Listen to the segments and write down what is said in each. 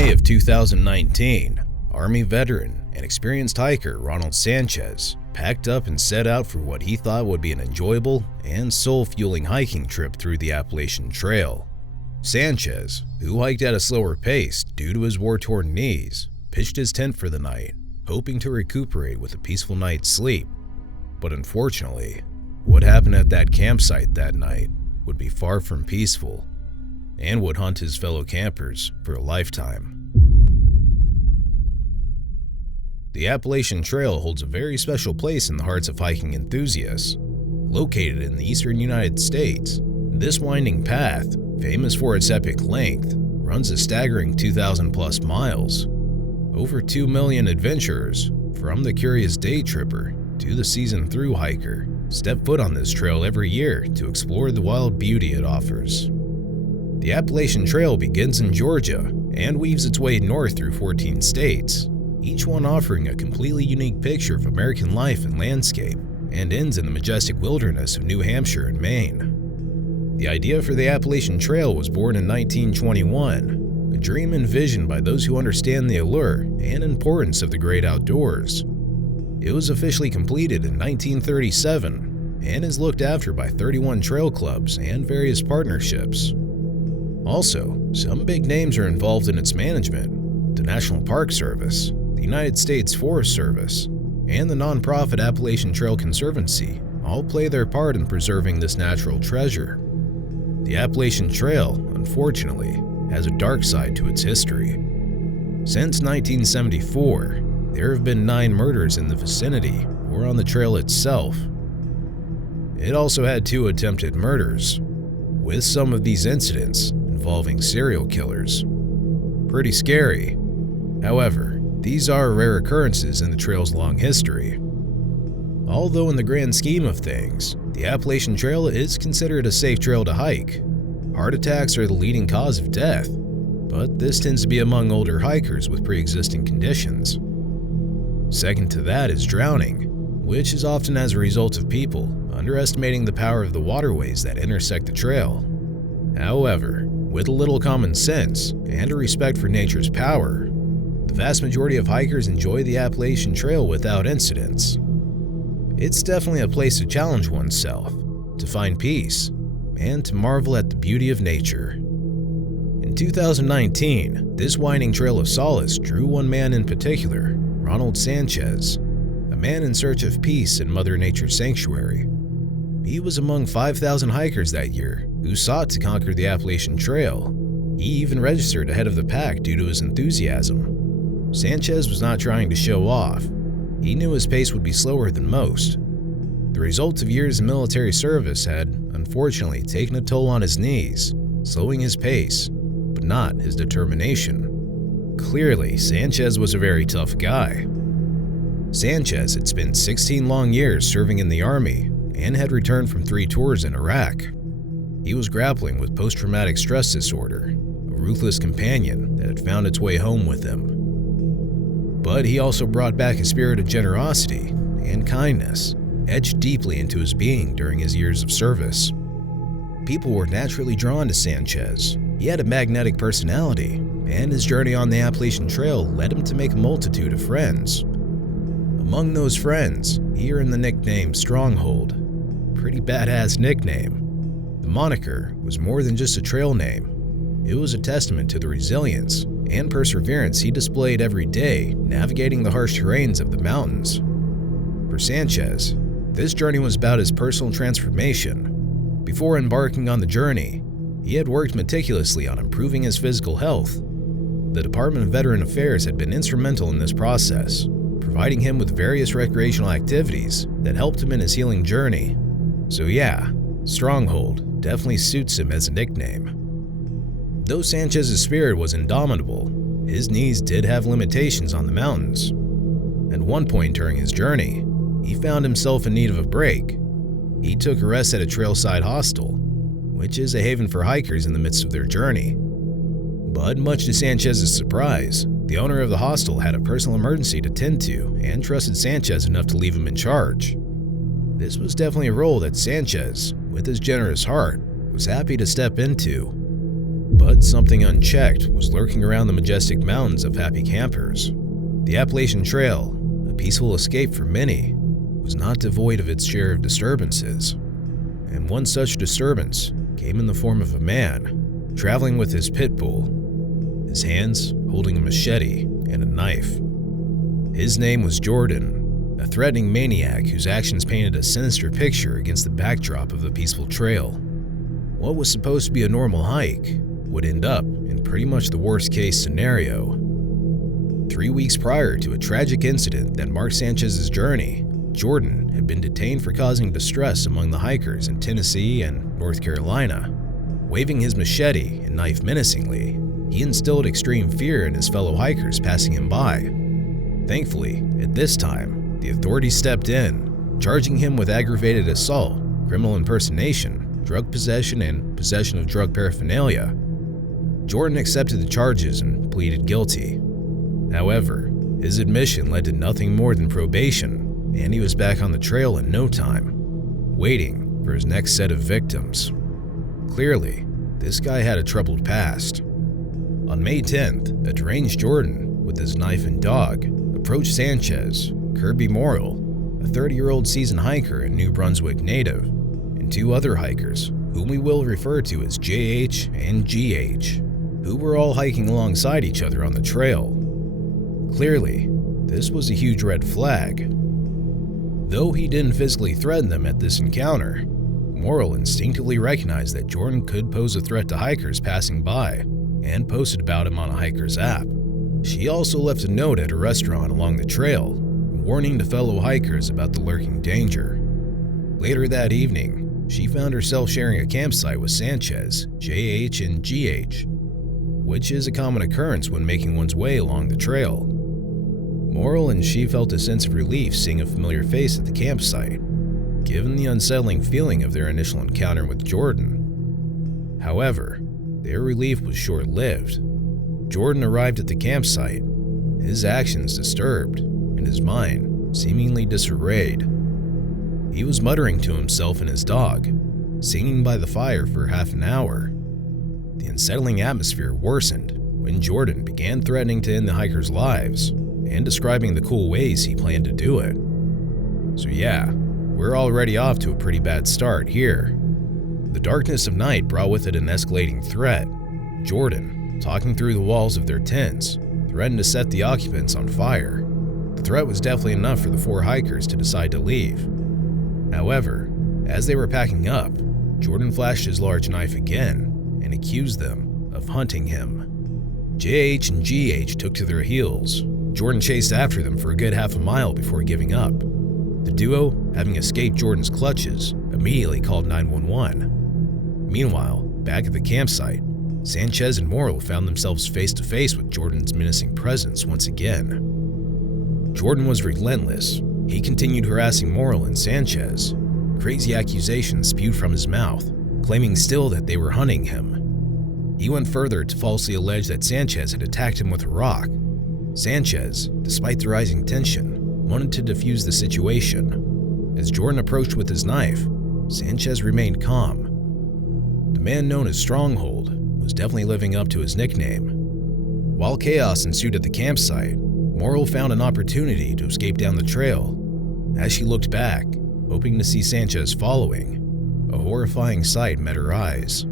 May of 2019, Army veteran and experienced hiker Ronald Sanchez packed up and set out for what he thought would be an enjoyable and soul-fueling hiking trip through the Appalachian Trail. Sanchez, who hiked at a slower pace due to his war-torn knees, pitched his tent for the night, hoping to recuperate with a peaceful night's sleep. But unfortunately, what happened at that campsite that night would be far from peaceful and would haunt his fellow campers for a lifetime. The Appalachian Trail holds a very special place in the hearts of hiking enthusiasts. Located in the eastern United States, this winding path, famous for its epic length, runs a staggering 2,000+ miles. Over 2 million adventurers, from the curious day tripper to the seasoned-through hiker, step foot on this trail every year to explore the wild beauty it offers. The Appalachian Trail begins in Georgia and weaves its way north through 14 states, each one offering a completely unique picture of American life and landscape, and ends in the majestic wilderness of New Hampshire and Maine. The idea for the Appalachian Trail was born in 1921, a dream envisioned by those who understand the allure and importance of the great outdoors. It was officially completed in 1937 and is looked after by 31 trail clubs and various partnerships. Also, some big names are involved in its management. The National Park Service, the United States Forest Service, and the nonprofit Appalachian Trail Conservancy all play their part in preserving this natural treasure. The Appalachian Trail, unfortunately, has a dark side to its history. Since 1974, there have been 9 murders in the vicinity or on the trail itself. It also had 2 attempted murders, with some of these incidents involving serial killers. Pretty scary. However, these are rare occurrences in the trail's long history. Although in the grand scheme of things, the Appalachian Trail is considered a safe trail to hike. Heart attacks are the leading cause of death, but this tends to be among older hikers with pre-existing conditions. Second to that is drowning, which is often as a result of people underestimating the power of the waterways that intersect the trail. However, with a little common sense and a respect for nature's power, the vast majority of hikers enjoy the Appalachian Trail without incidents. It's definitely a place to challenge oneself, to find peace, and to marvel at the beauty of nature. In 2019, this winding trail of solace drew one man in particular, Ronald Sanchez, a man in search of peace in Mother Nature's sanctuary. He was among 5,000 hikers that year who sought to conquer the Appalachian Trail. He even registered ahead of the pack due to his enthusiasm. Sanchez was not trying to show off. He knew his pace would be slower than most. The results of years of military service had, unfortunately, taken a toll on his knees, slowing his pace, but not his determination. Clearly, Sanchez was a very tough guy. Sanchez had spent 16 long years serving in the Army and had returned from 3 tours in Iraq. He was grappling with post-traumatic stress disorder, a ruthless companion that had found its way home with him. But he also brought back a spirit of generosity and kindness, etched deeply into his being during his years of service. People were naturally drawn to Sanchez. He had a magnetic personality, and his journey on the Appalachian Trail led him to make a multitude of friends. Among those friends, he earned the nickname Stronghold. Pretty badass nickname. The moniker was more than just a trail name. It was a testament to the resilience and perseverance he displayed every day navigating the harsh terrains of the mountains. For Sanchez, this journey was about his personal transformation. Before embarking on the journey, he had worked meticulously on improving his physical health. The Department of Veteran Affairs had been instrumental in this process, providing him with various recreational activities that helped him in his healing journey. So yeah, Stronghold definitely suits him as a nickname. Though Sanchez's spirit was indomitable, his knees did have limitations on the mountains. At one point during his journey, he found himself in need of a break. He took a rest at a trailside hostel, which is a haven for hikers in the midst of their journey. But much to Sanchez's surprise, the owner of the hostel had a personal emergency to tend to and trusted Sanchez enough to leave him in charge. This was definitely a role that Sanchez, with his generous heart, was happy to step into. But something unchecked was lurking around the majestic mountains of happy campers. The Appalachian Trail, a peaceful escape for many, was not devoid of its share of disturbances. And one such disturbance came in the form of a man traveling with his pit bull, his hands holding a machete and a knife. His name was Jordan, a threatening maniac whose actions painted a sinister picture against the backdrop of the peaceful trail. What was supposed to be a normal hike would end up in pretty much the worst-case scenario. 3 weeks prior to a tragic incident that marked Sanchez's journey, Jordan had been detained for causing distress among the hikers in Tennessee and North Carolina. Waving his machete and knife menacingly, he instilled extreme fear in his fellow hikers passing him by. Thankfully, at this time, the authorities stepped in, charging him with aggravated assault, criminal impersonation, drug possession, and possession of drug paraphernalia. Jordan accepted the charges and pleaded guilty. However, his admission led to nothing more than probation, and he was back on the trail in no time, waiting for his next set of victims. Clearly, this guy had a troubled past. On May 10th, a deranged Jordan, with his knife and dog, approached Sanchez, Kirby Morrill, a 30-year-old seasoned hiker and New Brunswick native, and 2 other hikers, whom we will refer to as JH and GH, who were all hiking alongside each other on the trail. Clearly, this was a huge red flag. Though he didn't physically threaten them at this encounter, Morrill instinctively recognized that Jordan could pose a threat to hikers passing by, and posted about him on a hiker's app. She also left a note at a restaurant along the trail, warning the fellow hikers about the lurking danger. Later that evening, she found herself sharing a campsite with Sanchez, JH, and GH, which is a common occurrence when making one's way along the trail. Morrill and she felt a sense of relief seeing a familiar face at the campsite, given the unsettling feeling of their initial encounter with Jordan. However, their relief was short-lived. Jordan arrived at the campsite, his actions disturbed, and his mind seemingly disarrayed. He was muttering to himself and his dog, singing by the fire for half an hour. The unsettling atmosphere worsened when Jordan began threatening to end the hikers' lives and describing the cool ways he planned to do it. So yeah, we're already off to a pretty bad start here. The darkness of night brought with it an escalating threat. Jordan, talking through the walls of their tents, threatened to set the occupants on fire. The threat was definitely enough for the 4 hikers to decide to leave. However, as they were packing up, Jordan flashed his large knife again and accused them of hunting him. JH and GH took to their heels. Jordan chased after them for a good half a mile before giving up. The duo, having escaped Jordan's clutches, immediately called 911. Meanwhile, back at the campsite, Sanchez and Morrill found themselves face to face with Jordan's menacing presence once again. Jordan was relentless. He continued harassing Morrill and Sanchez. Crazy accusations spewed from his mouth, claiming still that they were hunting him. He went further to falsely allege that Sanchez had attacked him with a rock. Sanchez, despite the rising tension, wanted to defuse the situation. As Jordan approached with his knife, Sanchez remained calm. The man known as Stronghold was definitely living up to his nickname. While chaos ensued at the campsite, Morrill found an opportunity to escape down the trail. As she looked back, hoping to see Sanchez following, a horrifying sight met her eyes.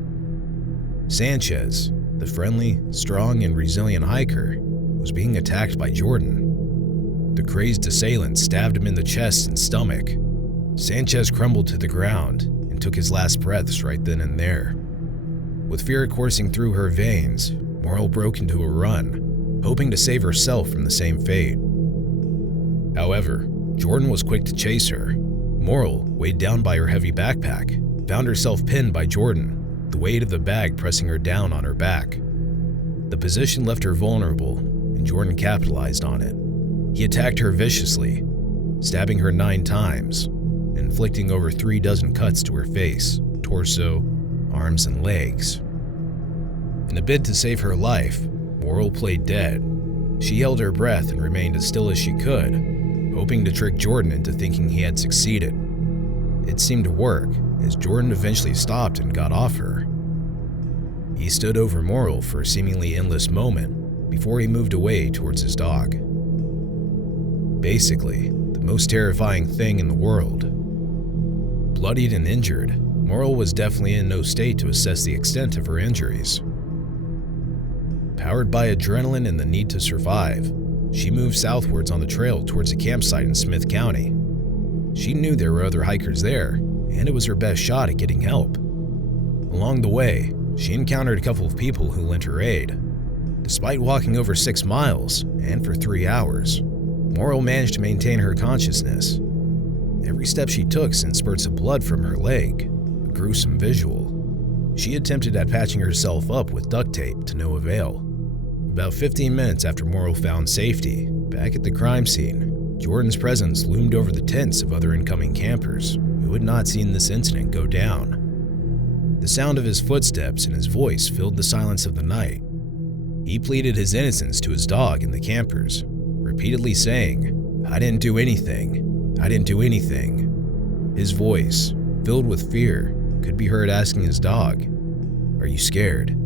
Sanchez, the friendly, strong, and resilient hiker, was being attacked by Jordan. The crazed assailant stabbed him in the chest and stomach. Sanchez crumbled to the ground and took his last breaths right then and there. With fear coursing through her veins, Morrill broke into a run, hoping to save herself from the same fate. However, Jordan was quick to chase her. Morrill, weighed down by her heavy backpack, found herself pinned by Jordan, the weight of the bag pressing her down on her back. The position left her vulnerable, and Jordan capitalized on it. He attacked her viciously, stabbing her 9 times, inflicting over 3 dozen cuts to her face, torso, arms, and legs. In a bid to save her life, Morrill played dead. She held her breath and remained as still as she could, hoping to trick Jordan into thinking he had succeeded. It seemed to work, as Jordan eventually stopped and got off her. He stood over Morrill for a seemingly endless moment before he moved away towards his dog. Basically, the most terrifying thing in the world. Bloodied and injured, Morrill was definitely in no state to assess the extent of her injuries. Powered by adrenaline and the need to survive, she moved southwards on the trail towards a campsite in Smith County. She knew there were other hikers there, and it was her best shot at getting help. Along the way, she encountered a couple of people who lent her aid. Despite walking over 6 miles, and for 3 hours, Morrill managed to maintain her consciousness. Every step she took sent spurts of blood from her leg, a gruesome visual. She attempted at patching herself up with duct tape to no avail. About 15 minutes after Morrill found safety, back at the crime scene, Jordan's presence loomed over the tents of other incoming campers who had not seen this incident go down. The sound of his footsteps and his voice filled the silence of the night. He pleaded his innocence to his dog and the campers, repeatedly saying, "I didn't do anything. I didn't do anything." His voice, filled with fear, could be heard asking his dog, "Are you scared?"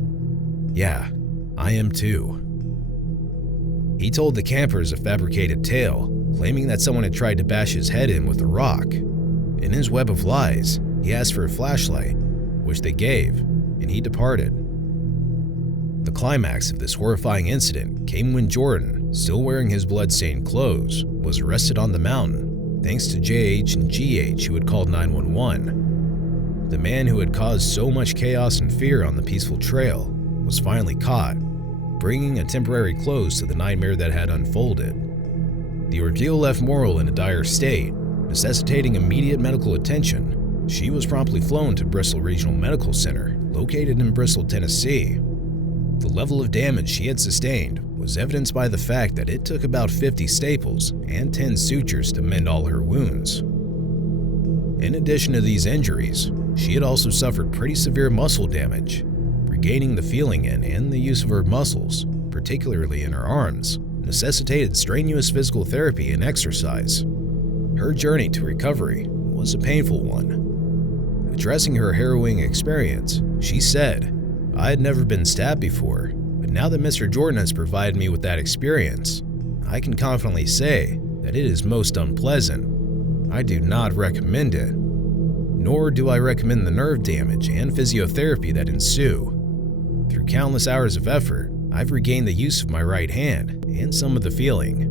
"Yeah, I am too." He told the campers a fabricated tale, claiming that someone had tried to bash his head in with a rock. In his web of lies, he asked for a flashlight, which they gave, and he departed. The climax of this horrifying incident came when Jordan, still wearing his blood-stained clothes, was arrested on the mountain, thanks to JH and GH who had called 911. The man who had caused so much chaos and fear on the peaceful trail was finally caught, bringing a temporary close to the nightmare that had unfolded. The ordeal left Morrill in a dire state, necessitating immediate medical attention. She was promptly flown to Bristol Regional Medical Center, located in Bristol, Tennessee. The level of damage she had sustained was evidenced by the fact that it took about 50 staples and 10 sutures to mend all her wounds. In addition to these injuries, she had also suffered pretty severe muscle damage. Regaining the feeling in and the use of her muscles, particularly in her arms, necessitated strenuous physical therapy and exercise. Her journey to recovery was a painful one. Addressing her harrowing experience, she said, "I had never been stabbed before, but now that Mr. Jordan has provided me with that experience, I can confidently say that it is most unpleasant. I do not recommend it. Nor do I recommend the nerve damage and physiotherapy that ensue. Through countless hours of effort, I've regained the use of my right hand and some of the feeling."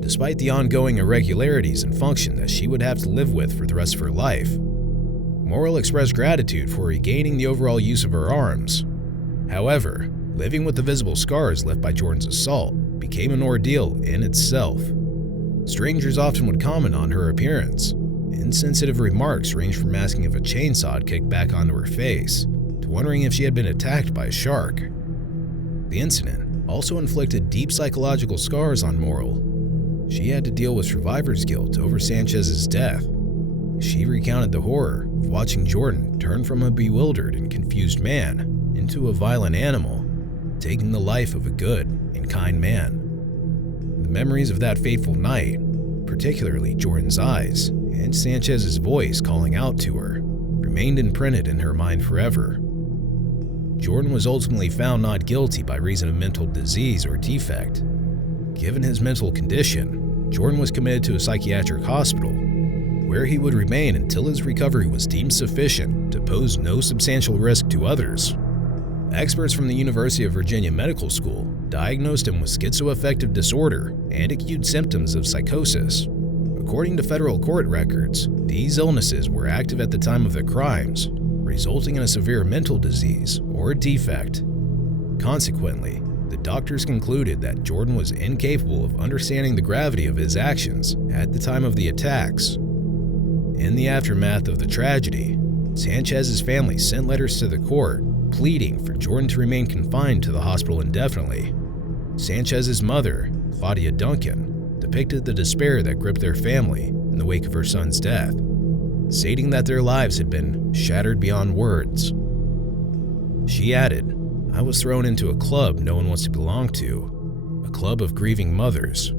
Despite the ongoing irregularities and function that she would have to live with for the rest of her life, Morrill expressed gratitude for regaining the overall use of her arms. However, living with the visible scars left by Jordan's assault became an ordeal in itself. Strangers often would comment on her appearance. Insensitive remarks ranged from asking if a chainsaw had kicked back onto her face to wondering if she had been attacked by a shark. The incident also inflicted deep psychological scars on Morrill. She had to deal with survivor's guilt over Sanchez's death. She recounted the horror of watching Jordan turn from a bewildered and confused man into a violent animal, taking the life of a good and kind man. The memories of that fateful night, particularly Jordan's eyes and Sanchez's voice calling out to her, remained imprinted in her mind forever. Jordan was ultimately found not guilty by reason of mental disease or defect. Given his mental condition, Jordan was committed to a psychiatric hospital, where he would remain until his recovery was deemed sufficient to pose no substantial risk to others. Experts from the University of Virginia Medical School diagnosed him with schizoaffective disorder and acute symptoms of psychosis. According to federal court records, these illnesses were active at the time of the crimes, resulting in a severe mental disease or defect. Consequently, the doctors concluded that Jordan was incapable of understanding the gravity of his actions at the time of the attacks. In the aftermath of the tragedy, Sanchez's family sent letters to the court pleading for Jordan to remain confined to the hospital indefinitely. Sanchez's mother, Claudia Duncan, depicted the despair that gripped their family in the wake of her son's death, stating that their lives had been shattered beyond words. She added, "I was thrown into a club no one wants to belong to, a club of grieving mothers